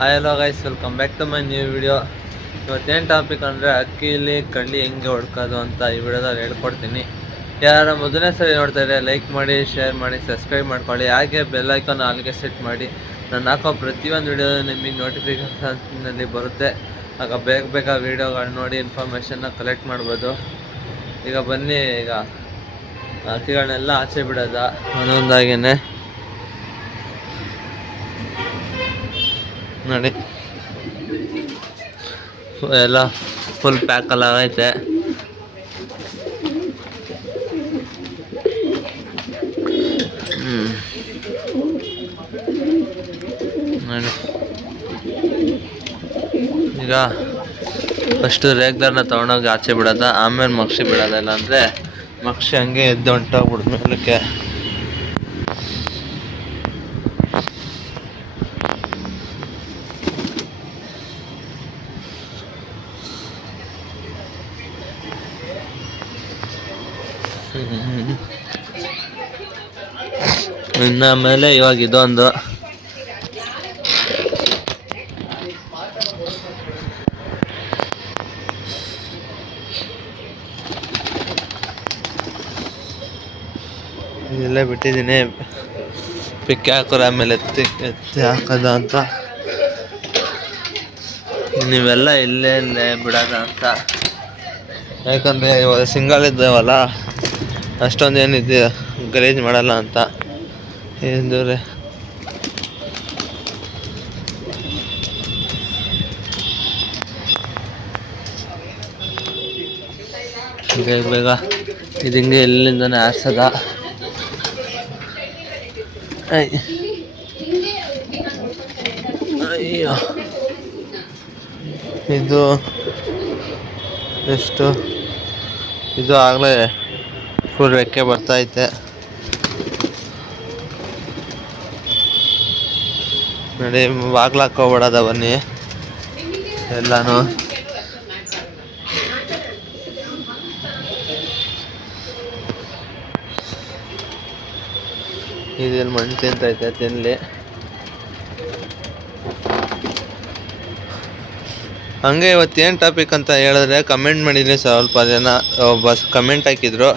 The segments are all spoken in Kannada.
Hi hello guys welcome back to my new video ಇವತ್ತೇನು ಟಾಪಿಕ್ ಅಂದರೆ ಅಕ್ಕಿಲಿ ಕಳ್ಳಿ ಹೆಂಗೆ ಹೊಡ್ಕೋದು ಅಂತ ಈ ವಿಡಿಯೋದಲ್ಲಿ ಹೇಳ್ಕೊಡ್ತೀನಿ. ಯಾರು ಮೊದಲನೇ ಸರಿ ನೋಡ್ತಾ ಇದ್ದಾರೆ ಲೈಕ್ ಮಾಡಿ ಶೇರ್ ಮಾಡಿ ಸಬ್ಸ್ಕ್ರೈಬ್ ಮಾಡ್ಕೊಳ್ಳಿ. ಹಾಗೆ ಬೆಲ್ ಐಕಾನ್ ಅಲ್ಲಿಗೆ ಸೆಟ್ ಮಾಡಿ. ನಾನು ಹಾಕೋ ಪ್ರತಿಯೊಂದು ವಿಡಿಯೋ ನಿಮಗೆ ನೋಟಿಫಿಕೇಷನ್ನಲ್ಲಿ ಬರುತ್ತೆ. ಆಗ ಬೇಗ ಬೇಗ ವೀಡಿಯೋಗಳು ನೋಡಿ ಇನ್ಫಾರ್ಮೇಷನ್ನ ಕಲೆಕ್ಟ್ ಮಾಡ್ಬೋದು. ಈಗ ಬನ್ನಿ, ಈಗ ಅಕ್ಕಿಗಳನ್ನೆಲ್ಲ ಆಚೆ ಬಿಡೋದ. ಒಂದೊಂದಾಗೇನೆ. ನೋಡಿ. ಎಲ್ಲ ಫುಲ್ ಪ್ಯಾಕ್ ಆಗೈತೆ. ಈಗ ಫಸ್ಟು ರೇಗ್ದಾರನ್ನ ತೊಗೊಂಡೋಗಿ ಆಚೆ ಬಿಡೋದ, ಆಮೇಲೆ ಮಕ್ಷಿ ಬಿಡೋದ ಇಲ್ಲ ಅಂದರೆ ಮಕ್ಷಿ ಹಂಗೆ ಎದ್ದು ಹೊಂಟೋಗ್ಬಿಡ್ದು ಮೇಲಕ್ಕೆ. ಇನ್ನು ಆಮೇಲೆ ಇವಾಗ ಇದೊಂದು. ಇಲ್ಲೇ ಬಿಟ್ಟಿದ್ದೀನಿ. ಪಿಕ್ ಹಾಕೋರು ಆಮೇಲೆ ಎತ್ತಿ ಎತ್ತಿ ಹಾಕೋದ ಅಂತ. ನೀವೆಲ್ಲ ಇಲ್ಲೇ ಇಲ್ಲೇ ಬಿಡೋದ ಅಂತ. ಯಾಕಂದರೆ ಇವಾಗ ಸಿಂಗಲ್ ಇದ್ದಾವಲ್ಲ. ಅಷ್ಟೊಂದು ಏನಿದೆ ಗಲೀಜು ಮಾಡಲ್ಲ ಅಂತ ಏನಂದ್ರೆ ಬೇಗ ಬೇಗ ಇದು ಹಿಂಗೆ ಎಲ್ಲಿಂದನೇ ಆರ್ಸದ ಅಯ್ಯೋ. ಇದು ಎಷ್ಟು? ಇದು ಆಗಲೇ ಫುಲ್ ರೆಕ್ಕೆ ಬರ್ತೈತೆ ನೋಡಿ ಬಾಗ್ಲಾಕೋಗ್ಬಿಡದ ಬನ್ನಿ. ಎಲ್ಲಾನು. ಇದೇನು ಮಣ್ಣು ತಿಂತೈತೆ ತಿನ್ಲಿ. ಹಂಗೆ ಇವತ್ತೇನು ಟಾಪಿಕ್ ಅಂತ ಹೇಳಿದ್ರೆ ಕಮೆಂಟ್ ಮಾಡಿದ್ರಿ ಸ್ವಲ್ಪ ಜನ ಬಸ್ ಕಮೆಂಟ್ ಹಾಕಿದ್ರು.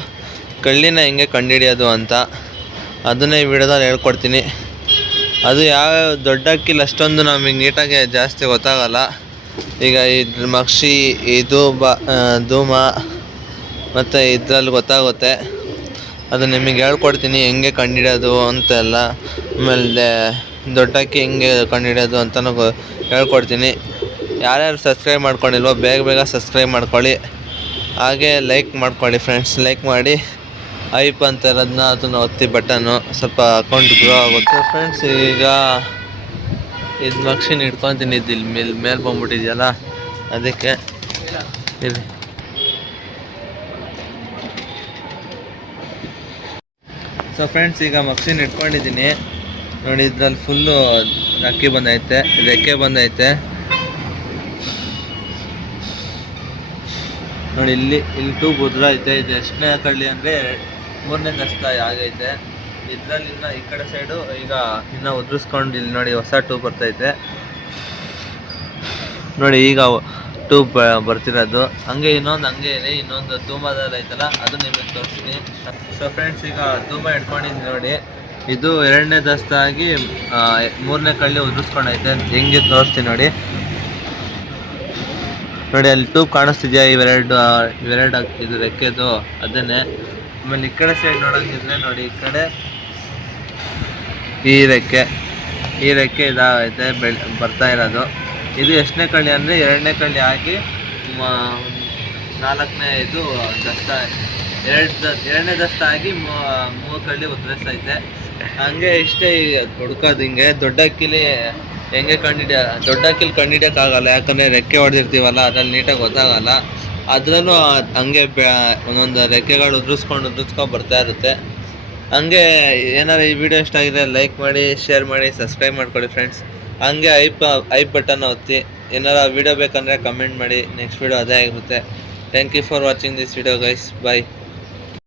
ಕಳ್ಳಿನ ಹೆಂಗೆ ಕಂಡುಹಿಡಿಯೋದು ಅಂತ ಅದನ್ನೇ ಈ ವಿಡಿಯೋದಲ್ಲಿ ಹೇಳ್ಕೊಡ್ತೀನಿ. ಅದು ಯಾವ ದೊಡ್ಡ ಅಷ್ಟೊಂದು ನಮಗೆ ನೀಟಾಗಿ ಜಾಸ್ತಿ ಗೊತ್ತಾಗಲ್ಲ. ಈಗ ಈ ಮಕ್ಷಿ ಇದು ಬ ಧೂಮ ಮತ್ತು ಇದ್ರಲ್ಲಿ ಗೊತ್ತಾಗುತ್ತೆ. ಅದು ನಿಮಗೆ ಹೇಳ್ಕೊಡ್ತೀನಿ ಹೆಂಗೆ ಕಂಡುಹಿಡಿಯೋದು ಅಂತೆಲ್ಲ. ಆಮೇಲೆ ದೊಡ್ಡ ಅಕ್ಕಿ ಹೆಂಗೆ ಕಂಡುಹಿಡಿಯೋದು ಅಂತಲೂ ಹೇಳ್ಕೊಡ್ತೀನಿ. ಯಾರ್ಯಾರು ಸಬ್ಸ್ಕ್ರೈಬ್ ಮಾಡ್ಕೊಂಡಿಲ್ವೋ ಬೇಗ ಬೇಗ ಸಬ್ಸ್ಕ್ರೈಬ್ ಮಾಡ್ಕೊಳ್ಳಿ. ಹಾಗೆ ಲೈಕ್ ಮಾಡ್ಕೊಳ್ಳಿ ಫ್ರೆಂಡ್ಸ್, ಲೈಕ್ ಮಾಡಿ. ಐಪ್ ಅಂತ ಇರೋದನ್ನ ಅದನ್ನು ಒತ್ತಿ ಬಟನ್ನು ಸ್ವಲ್ಪ ಅಕೌಂಟ್ ಗ್ರೋ ಆಗುತ್ತೆ. ಫ್ರೆಂಡ್ಸ್ ಈಗ ಇದು ಮಕ್ಷಿನ ಇಟ್ಕೊತೀನಿ ಇದು ಇಲ್ಲಿ ಮೇಲೆ ಮೇಲೆ ಬಂದ್ಬಿಟ್ಟಿದೆಯಲ್ಲ, ಅದಕ್ಕೆ ಇಲ್ಲಿ ಸೊ ಫ್ರೆಂಡ್ಸ್ ಈಗ ಮಕ್ಷಿನ ಇಟ್ಕೊಂಡಿದ್ದೀನಿ ನೋಡಿ, ಇದ್ರಲ್ಲಿ ಫುಲ್ಲು ಅಕ್ಕಿ ಬಂದೈತೆ, ರೆಕ್ಕೆ ಬಂದೈತೆ. ನೋಡಿ, ಇಲ್ಲಿ ಇಲ್ಲಿ ಟೂ ಉದ್ರ ಐತೆ, ಇದು ಎಷ್ಟನೇ ಕಳ್ಳಿ ಅಂದರೆ ಮೂರನೇ ಕಷ್ಟ ಆಗೈತೆ. ಇದ್ರಲ್ಲಿ ಇನ್ನ ಈ ಕಡೆ ಸೈಡು ಈಗ ಇನ್ನ ಉದುರಿಸ್ಕೊಂಡು ಇಲ್ಲಿ ನೋಡಿ ಹೊಸ ಟ್ಯೂಬ್ ಬರ್ತೈತೆ. ನೋಡಿ ಈಗ ಟೂಬ್ ಬರ್ತಿರೋದು. ಹಂಗೆ ಇನ್ನೊಂದು, ಹಂಗೆ ಇದೆ ಇನ್ನೊಂದು ತೂಂಬದಲ್ಲಿ ಐತಲ್ಲ, ಅದು ನಿಮಗೆ ತೋರಿಸ್ತೀನಿ. ಸೊ ಫ್ರೆಂಡ್ಸ್ ಈಗ ತೂಂಬ ಇಟ್ಕೊಂಡಿದ್ದೀನಿ ನೋಡಿ. ಇದು ಎರಡನೇ ದಸ್ತಾಗಿ ಮೂರನೇ ಕಳ್ಳಿ ಉದುರಿಸ್ಕೊಂಡೈತೆ. ಹೆಂಗೆ ತೋರಿಸ್ತೀನಿ ನೋಡಿ. ನೋಡಿ, ಅಲ್ಲಿ ಟೂಬ್ ಕಾಣಿಸ್ತಿದ್ಯಾ? ಇವೆರಡು ಇವೆರಡು ಇದು ರೆಕ್ಕೆದು, ಅದನ್ನೇ. ಆಮೇಲೆ ಈ ಕಡೆ ಸೈಡ್ ನೋಡೋಂಗಿದ್ರೆ ನೋಡಿ, ಈ ಕಡೆ ಈ ರೆಕ್ಕೆ ಈ ರೆಕ್ಕೆ ಇದಾಗೈತೆ, ಬೆಳ್, ಬರ್ತಾ ಇರೋದು. ಇದು ಎಷ್ಟನೇ ಕಳ್ಳಿ ಅಂದರೆ, ಎರಡನೇ ಕಳ್ಳಿ ಆಗಿ ನಾಲ್ಕನೇ ಇದು ದಸ್ತ ಎರಡು ಎರಡನೇ ದಸ್ತ ಆಗಿ ಮೂರು ಕಳ್ಳಿ ಉದ್ರಿಸ್ತೈತೆ ಹಂಗೆ ಇಷ್ಟೇ ಹುಡ್ಕೋದು ಹಿಂಗೆ, ದೊಡ್ಡ ಅಕ್ಕಿಲಿ ಹೆಂಗೆ ಕಂಡಿಡಿಯ, ದೊಡ್ಡ ಅಕ್ಕಿಲಿ ಕಂಡಿಡಿಯೋಕ್ಕಾಗಲ್ಲ, ಯಾಕಂದರೆ ರೆಕ್ಕೆ ಹೊಡೆದಿರ್ತೀವಲ್ಲ, ಅದ್ರಲ್ಲಿ ನೀಟಾಗಿ ಗೊತ್ತಾಗಲ್ಲ. ಅದ್ರಲ್ಲೂ ಹಂಗೆ ಬೆ ಒಂದೊಂದು ರೆಕ್ಕೆಗಳು ಉದ್ರಿಸ್ಕೊಂಡು ಉದ್ರಿಸ್ಕೊಂಡು ಬರ್ತಾ ಇರುತ್ತೆ. ಹಂಗೆ ಏನಾರು ಈ ವಿಡಿಯೋ ಇಷ್ಟ ಆಗಿದೆ ಲೈಕ್ ಮಾಡಿ ಶೇರ್ ಮಾಡಿ ಸಬ್ಸ್ಕ್ರೈಬ್ ಮಾಡ್ಕೊಳ್ಳಿ ಫ್ರೆಂಡ್ಸ್ ಹಂಗೆ ಐಪ್ ಐಪ್ ಬಟನ್ ಒತ್ತಿ. ಏನಾರು ವಿಡಿಯೋ ಬೇಕಂದರೆ ಕಮೆಂಟ್ ಮಾಡಿ. ನೆಕ್ಸ್ಟ್ ವಿಡಿಯೋ ಅದೇ ಆಗಿರುತ್ತೆ. Thank you for watching this video guys bye